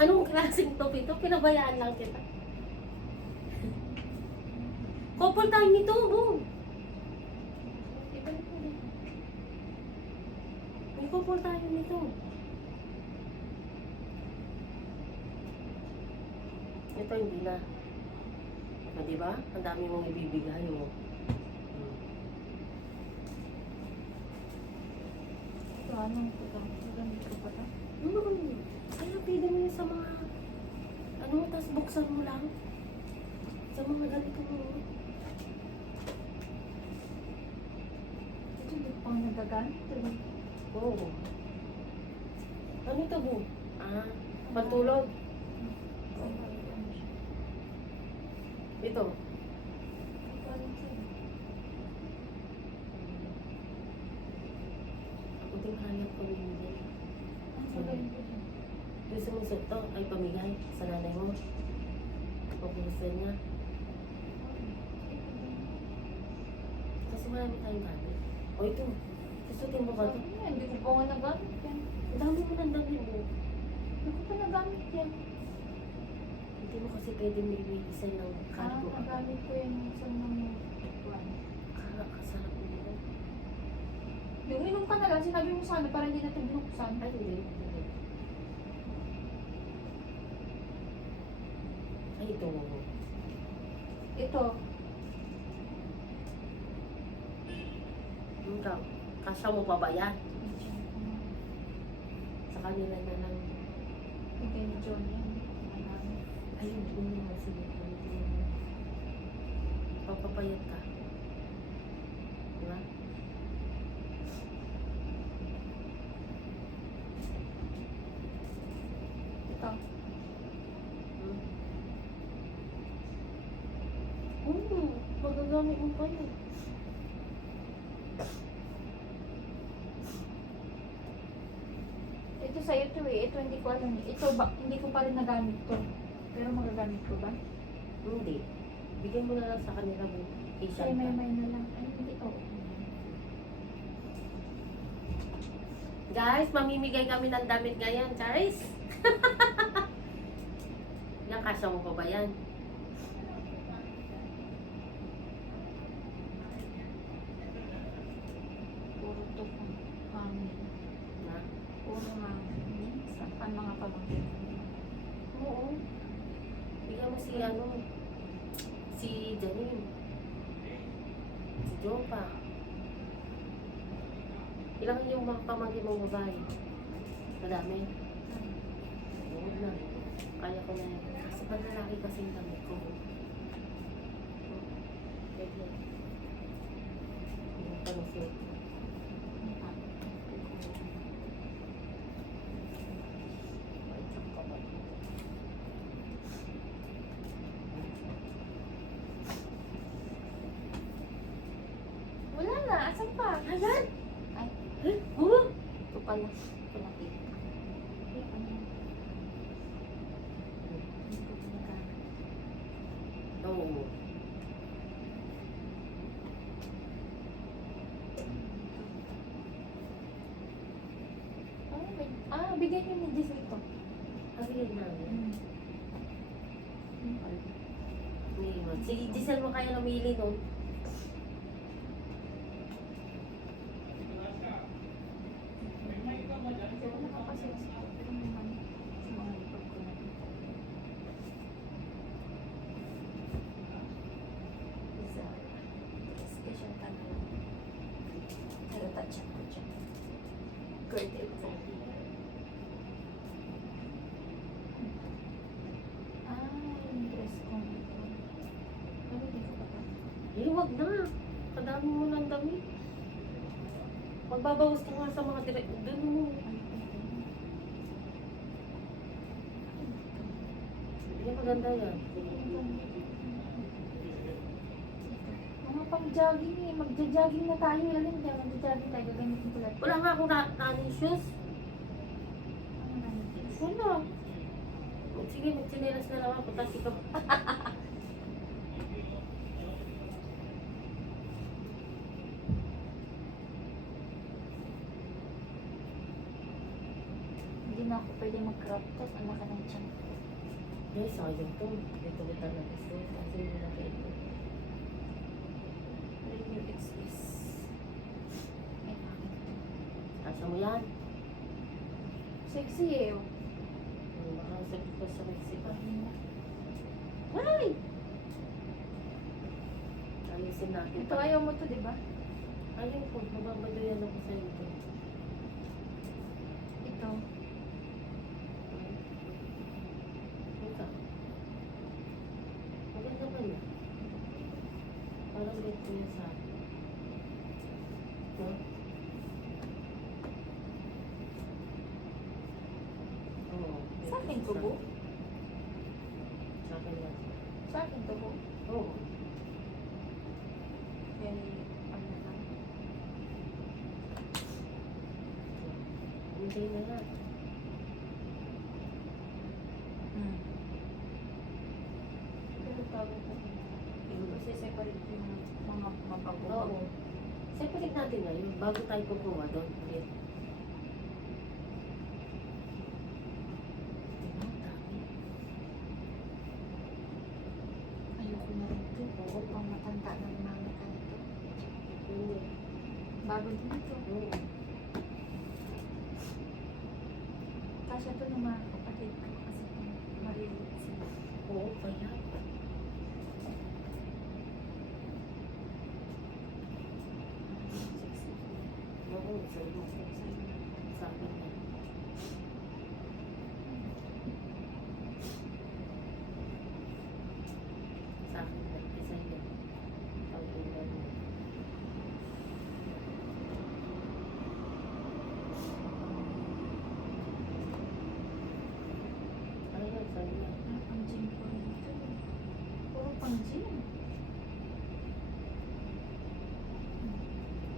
Anong klaseng top ito? Pinabayaan lang kita. Couple tayo nito, boom. May couple tayo nito. Ito hindi na. O, diba? Ang dami mong ibibigay mo. Ito, anong ito? Gamit ko pa ito? Kaya pwede mo yun sa mga ano, tas buksan mo lang. Sa mga ganito mo. Ito, hindi ko pang nagagamit. Oo. Ano ito, bu? Pantulog. Ito. Kunting hanap ko rin yun. Gusto mong suot to? Ay, pamigay sa nanay mo. Pag-gusto niya. Kasi marami tayong gamit. O ito, susutin mo ba ito? Hindi ko pa nga nagamit yan. Ang dami mo ng damit mo. Hindi ko pa nagamit yan. Hindi mo kasi pwede may isa ng cargo. Nagamit ko yan sa mga buwan. Kasarap mo yun. Yung inom ka na lang, sinabi mo sana para hindi natin binuksan. Ay, hindi. Ay, ito. Ito. Ikaw, kasya mo pa ba yan? Sa kanila na lang. Bigay ni John yan. Ayun, yun yung sige. Papapayat ka. Diba? Ito. Magagamit mo pa yun. Ito sa'yo to eh. Ito hindi ko alam eh. Ito ba, hindi ko pa rin nagamit to. Pero magagamit ko ba? Hindi. Bigyan mo na lang sa kanila mo. Ay, may na lang. Ay, hindi to. Guys, mamimigay kami ng damit ngayon, guys. Yan, kasya mo pa ba yan? Puro to hangin. Na? Puro hangin. Saan mga pamangkin? Oo. Bigyan mo si ano, si Janine. Si Jopa. Ilang yung mga pamangkin mong babae? Madami. Oo na. Kaya ko na yan. Kasi pag lalaki kasi yung damit ko. Pwede. Yung panusuot. Wala na. Asan pa? Ayan! Ay, Oh! ito pala. Ito na kita. Ay, ano yan? Hindi ko ginagamit. Oo. Bigyan niyo ni Giselle ito. Sabihin namin. Ngayon. Sige, Giselle mo kaya namili nun. Eh, wag na. Kadami mo ng damit. Magbabawas ka nga sa mga direct. Doon mo. Hindi maganda yan. Mga pang-jogging eh. Magja-jogging na tayo. Ilan dyan? Magja-jogging tayo. Gagamitin ko lahat. Wala nga akong running shoes. Wala. Sige, magchinelas na lang ako. Tapos ikaw. Hindi na ako pwede mag-crop top. Ang laki ng tiyan. Guys, sayang to. Dito kita na gusto. Kasi hindi na kayo. Renew XS. Ay, bakit? Kasya mo yan. Sexy eh. Oh. Baka sabi ko sa Mexico. Ay! Ayusin natin. Ito ayaw mo to, di ba? Ayaw ko. Mababadoyan ako sa ito. Ito. Ika. Maganda ba yun? Parang ganito yun sa akin. No? Oo. Sa akin to, Bu? Sa akin lang. Sa akin to, Bu. Oo. Very, ano lang. Hindi na yan. Pero tawag ko. Kasi separate yung mga mabago. Oo. Separate natin ngayon bago tayo kukuha doon. Ulit. Diba? Dami. Ayoko na rin ito. Oo, pang matanda na mga ka nito. Hindi. Bago din ito. Oo. Kasi ito ng mga kapatid ko kasi maririnig sila. Oo, kaya. Sexy. Oo, sabi mo sa akin na. Sa akin na. Isa yun. Pag-ulan mo. Ayun, sabi niya. Ano pang gym ko rin ito? Puro pang gym.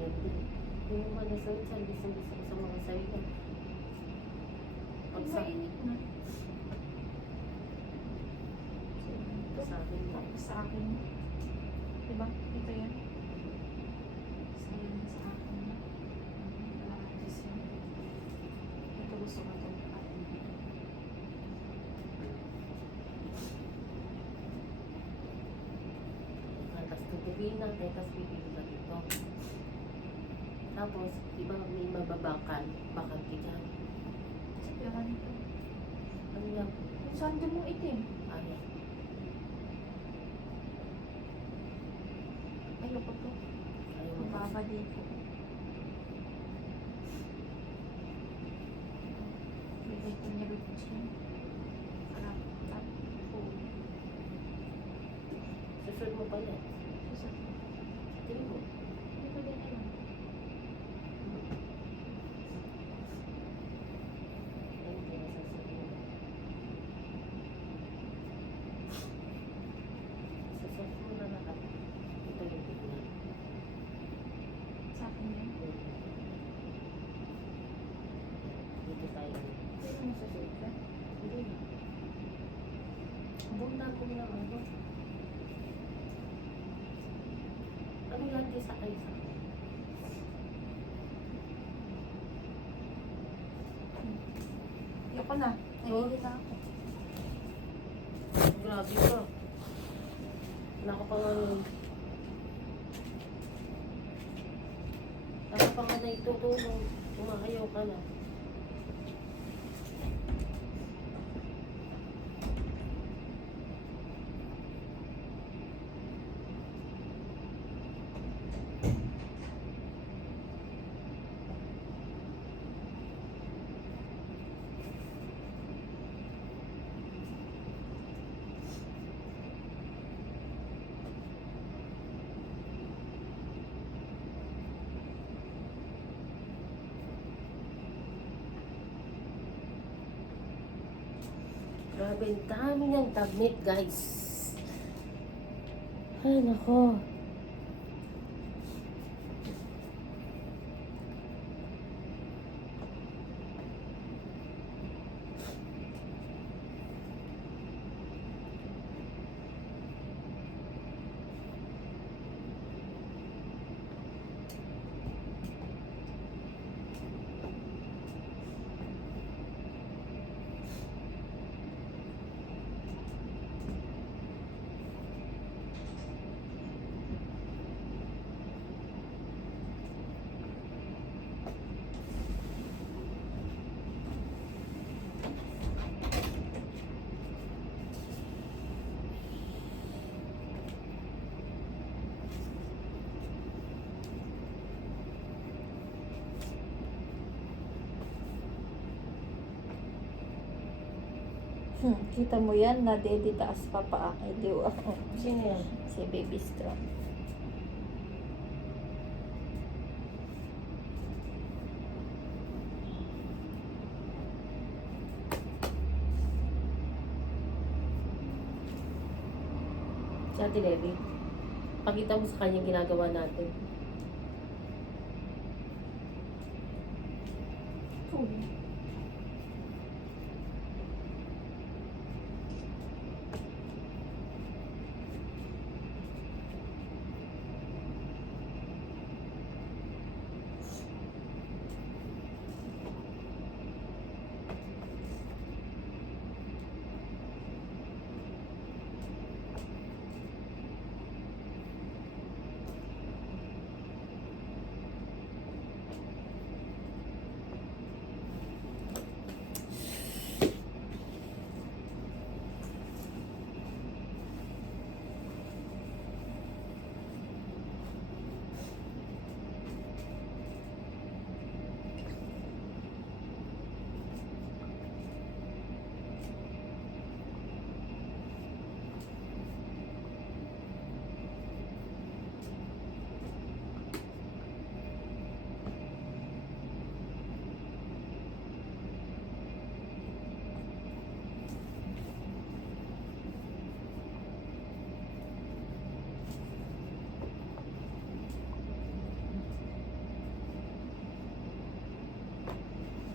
Hindi. Yung mga nasabi, gusto ko sa mga sarili. Pag Pag sa mainit na. Ito. sa akin na. Tapos sa akin. Diba? Ito yan. Sa yun sa akin na. Tapos yun. Ito gusto ko ito. Tapos tutubihin natin, tapos pipili ka dito. Tapos, iba may mababakal, bakal ka dyan. Sa pera nito. Ano yan? Yung sando mo itim. Ayaw. Ayoko to. Ayaw mo kasi. Mababa dito. Bigay ko niya rin siya. Sarap. Sarap. Oo. Susunod mo pala. Susunod. Tingin mo. Dito din naman. Ayun, hindi na sasabihin. Susunod mo na lahat. Ito yung tignan. Sa akin yan. Dito tayo. Pero masusunod ka. Hindi na. Bunda ko na ano. Ano yan di sa kayo sa akin? Ayoko na. Nahihili na ako. Grabe ka. Wala ka pa nga nun. Wala ka pa nga na itutulong. Umaayaw ka na. Grabe, ang dami niyang damit, guys. Ay, nako. Kita mo yan, nadeditaas pa pa ako. Di ba? Sino yan? Si Baby Strong. Si Ate Levi. Pakita mo sa kanya yung ginagawa natin.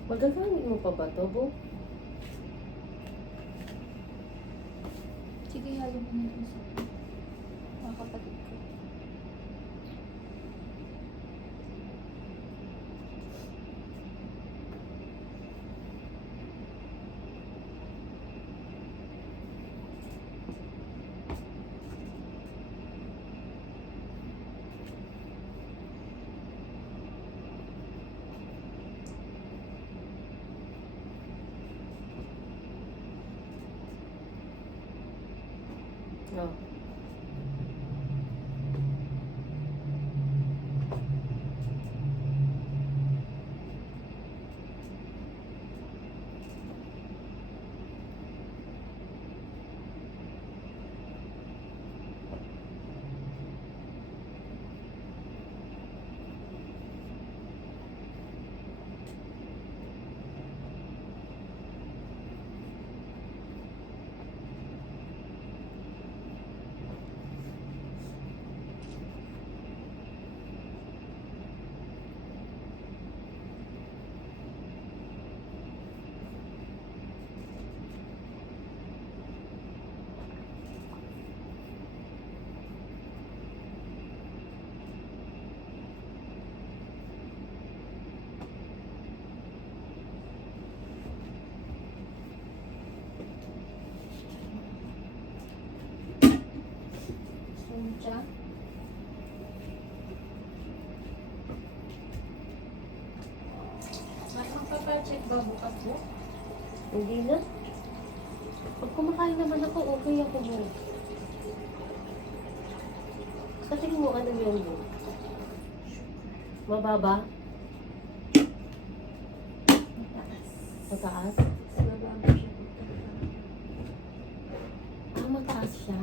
Magagamit mo pa ba ito, Bo? Sige, halo mo na ito sa mga kapatid ko. No. Siya. May magpapacheck ba bukas mo? Hindi na. Pag kumakain naman ako, okay ako mo. Sa tingin mo, ano yun mo? Mababa? Mataas? Sa baba mo siya. Ah, mataas siya.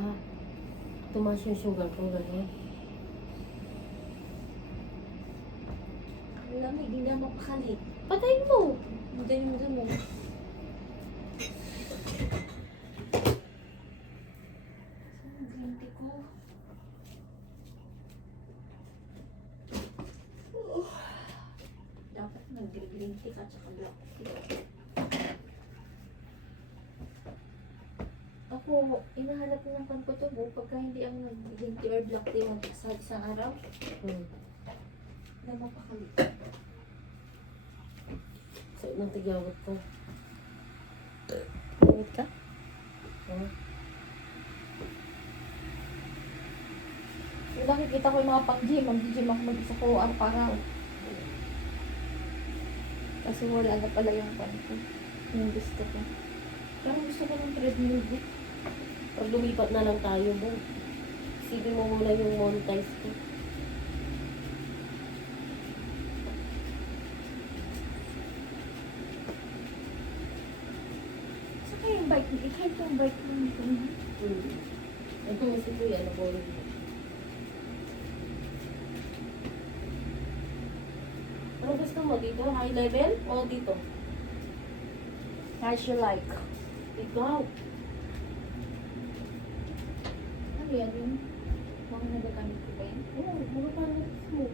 Tumaas yung sugar ko, gano'n. Lamig, hindi na mapakali. Patayin mo! Madaling mo dun mo. Saan ang green tea ko? Dapat nag-green tea ka tsaka black tea. Ako, inahanap ng pagpatubo pagka hindi ang nag-green tea or black tea sa isang araw. Na mapakali. So, nang tigyawat ko. Ingat ka? Oh. Yung nakikita ko yung mga pang-gym, mag-gym ako mag-isa ko araw-araw. Kasi wala na pala yung pan ko. Yung gusto ko. Parang gusto ko ng treadmill book. Pag lumipat na lang tayo, Bo. Sige mo muna yung monetize ko. Sa kaya yung bike mo? Ito yung bike mo nito. Ito si Kuya, ano po yun? Ano gusto mo? Dito? High level? O dito? As you like. Ikaw. Ano yan yung mga nagagamit ko ba yan? Oo, mga parang mo.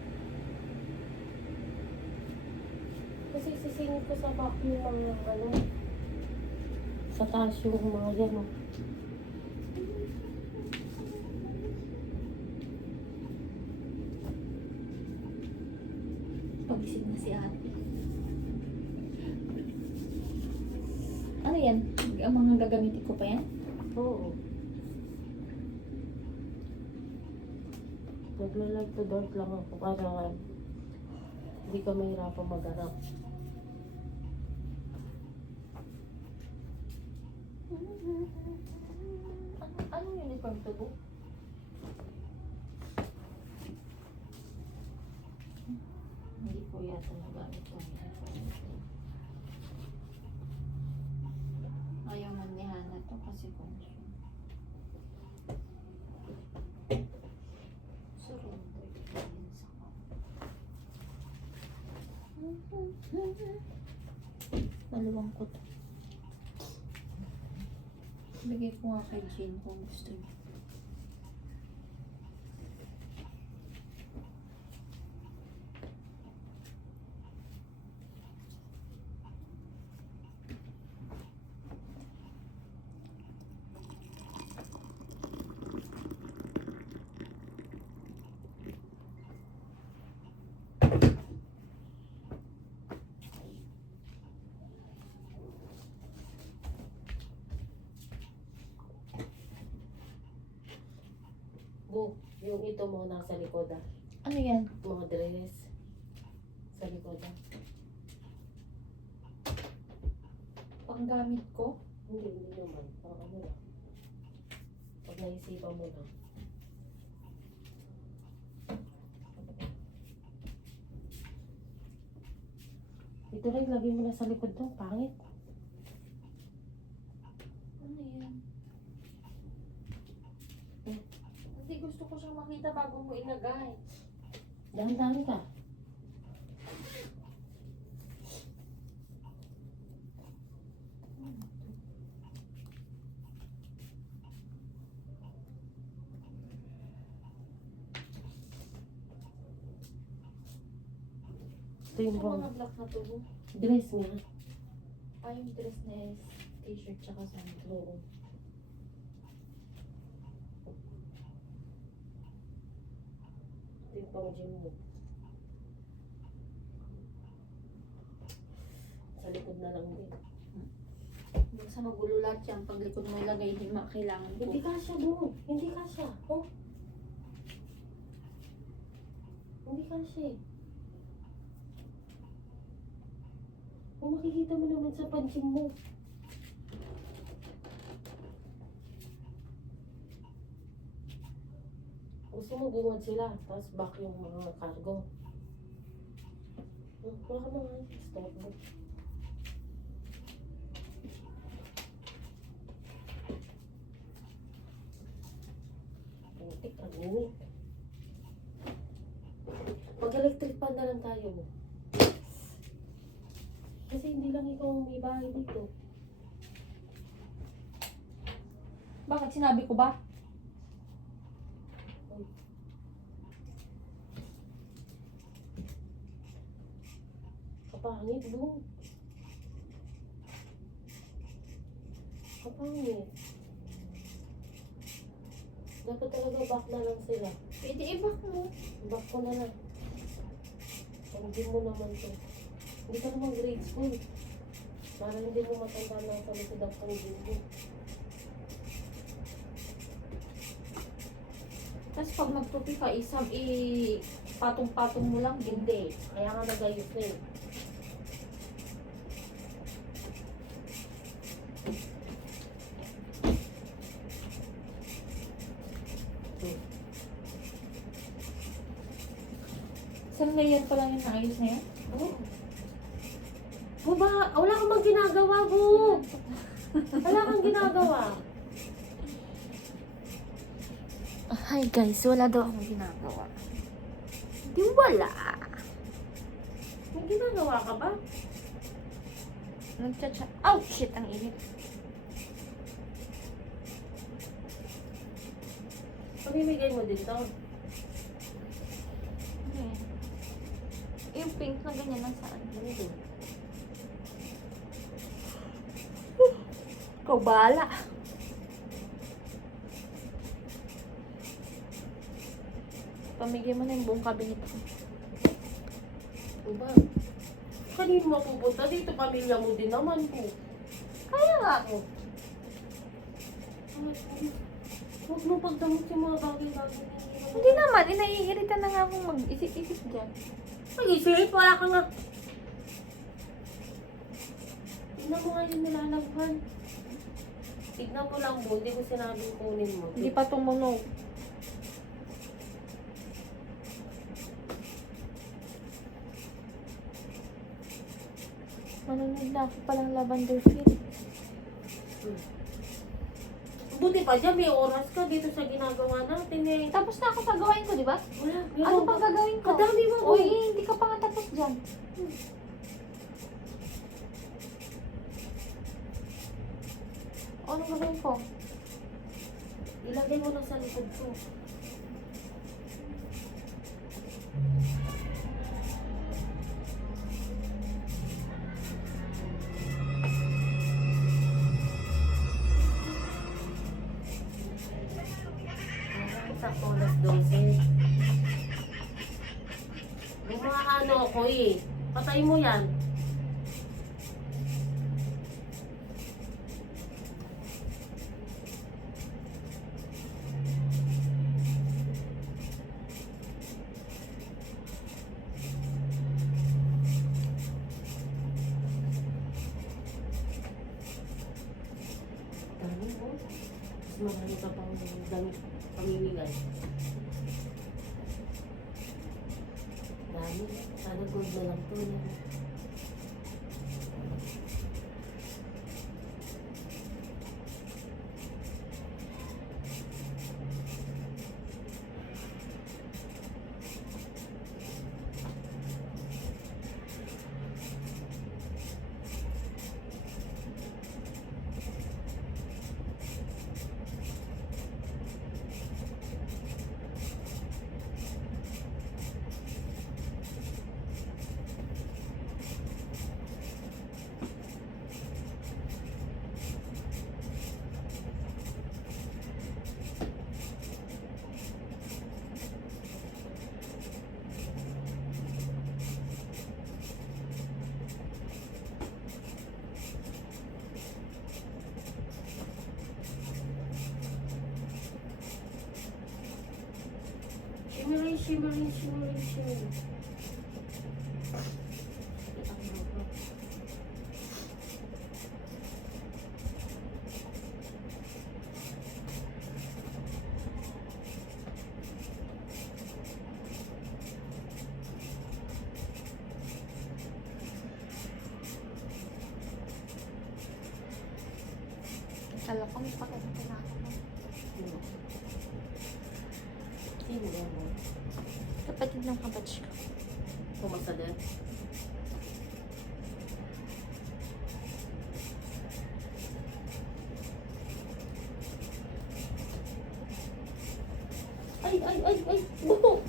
Kasi sisingin ko sa back yung mga ano. Sa taas yung mga yan. Oh. Pagising na si ate. Ano yan? Ang mga gagamitin ko pa yan? Oo. Nagla-light to dark lang ako para hindi ka mahirapan mag-arap. Anong uniform to po? Hindi po yata nagamit ko. Ayaw man ni Hana to kasi conscious. Surrender. Maluwang ko to. Bigay ko nga kay Jane kung gusto niya. Bu, yung ito mo nasa likod ah. Ano yan? Mga dress. Sa likod ah. Panggamit ko? Hindi naman. Parang ano lang. Pag naisipan mo lang. Ito rin, lagay mo na sa likod to. Pangit. Ano yan? Kasi gusto ko siyang makita bago mo ilagay. Dahan-dahan ka. Ito yung Yung bang mga black na to. dress niya. Yung dress na is t-shirt tsaka sandal. Oo. Ito yung pang gym mo. Sa likod na lang din. Sa magulo lahat yan, pag likod mo ilagay, hindi kailangan ko. Hindi kasya mo. Hindi kasya. Oh. Hindi kasya eh. Kung makikita mo naman sa pansin mo. Gusto mo bungod sila, tapos back yung mga cargo. Wala ka mga stop mo. Putik, ang init. Mag-electric pan na lang tayo mo. Kasi hindi lang ikaw ang may bahay dito. Bakit sinabi ko ba? Kapangit, boom. Kapangit. Dapat talaga back na lang sila. Pwede i-back mo. Back ko na lang. Pag-gym mo naman to. Hindi ka naman grade school. Para hindi mo matanda na sa likod ang pang-gym mo. Tapos pag magtupi ka, patong-patong mo lang, hindi. Kaya nga nagayos na eh. Isang layer pa lang yung naayos na yan? Oh. Ba, wala kang mang ginagawa, Bu. Wala kang ginagawa. Hi guys, wala daw akong ginagawa. Di wala. May ginagawa ka ba? Nagchat-chat. Oh shit, ang init. Pamimigay mo din to. Okay. Yung pink na ganyan lang saan. Ano yun? Ikaw bahala. Pamigay mo na yung buong cabinet ko. Ano ba? Kanino mapupunta dito? Pamilya mo din naman po. Kaya nga. Oh. Huwag mo pagdamot yung mga bagay-bagay. Hindi naman, naiirita na nga akong mag-isip-isip dyan. Mag-isip, wala ka nga. Tignan mo nga yung nilalaghan. Tignan mo lang mo, hindi ko sinabing kunin mo. Hindi pa tumunog. Manunod na ako palang lavender fit. Buti pa dyan, may oras ka dito sa ginagawa natin eh. Tapos na ako sa gawain ko, di ba? Wala, Ano pang gagawin ko? Kadami mo. Uy, hindi ka pa nga tapos dyan. Anong gagawin ko? Ilagay mo na sa likod ko. Sa oras 12. Yung mga ano ko eh. Patay mo yan. Dami mo. Mas marami ka pang damit pamimigay. Dami. Sana gold na lang to. Shimmering, shimmering, shimmering, shimmering. Kala ko may pakita na ako. Sino yan mo? Kapatid ng kabatch ko. Pumasa din? Ay! Buto!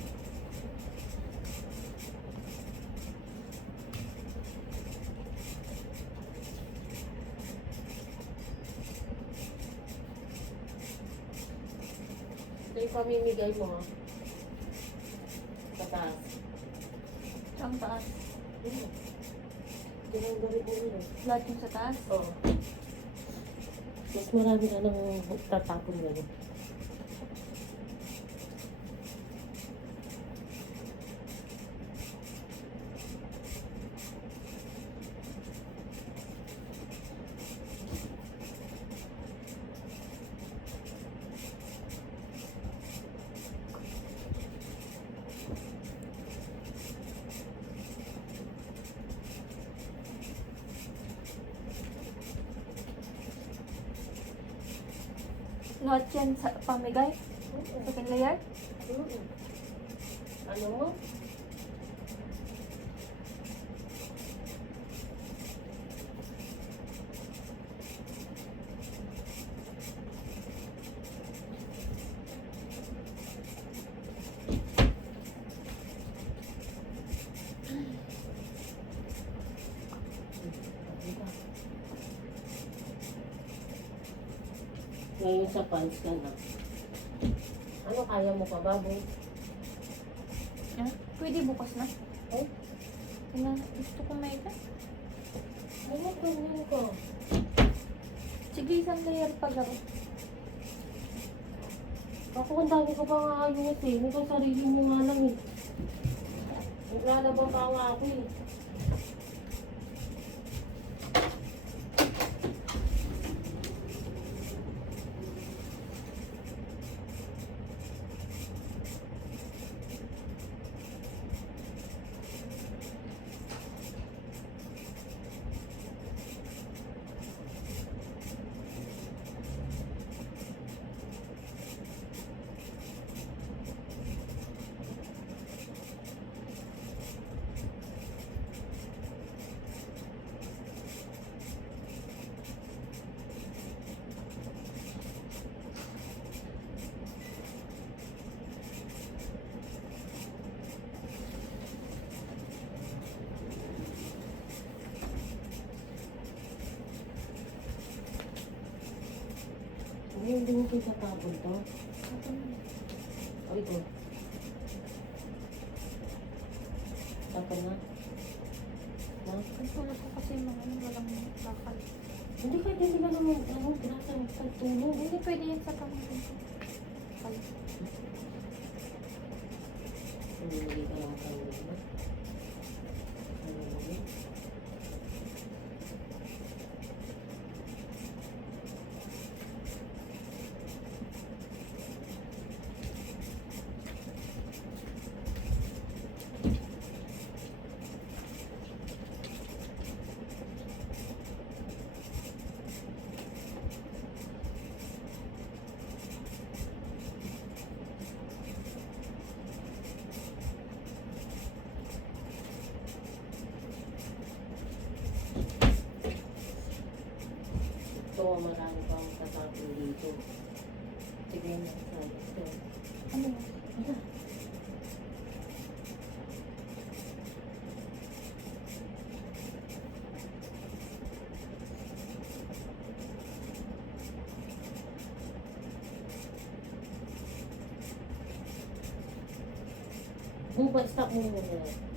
Ito yung pamimigay mo. Sa taas. Ang taas. Yan ang gawin mo rin. Lahat yung sa taas. Oo. Mas marami na nang tatapon gano'n. Not yan sa pamigay? Second layer? Ano mo? Ngayon sa pants ka na. Ano kaya mo pa, baboy? Ah, pwede bukas na. Oh? Gusto ko may ita. Ano ganyan ko? Sige, isang layer pa garo. Ako ang dami ko pa nga ayos eh. Ikaw sarili mo nga lang eh. Naglalaba pa nga ako eh. Hindi mo sa tapon to. O ito. Tapon na. Na? Gusto na ko kasi mga walang lakal. Hindi kahit hindi ka naman, nasa pagtulog. Hindi pwede yan sa pamigay ko. Ay, Hindi ka naman pagtulog. Ito, marami pang tatapon dito. Sige na, ito. ano yan? Ano? Stop mo muna.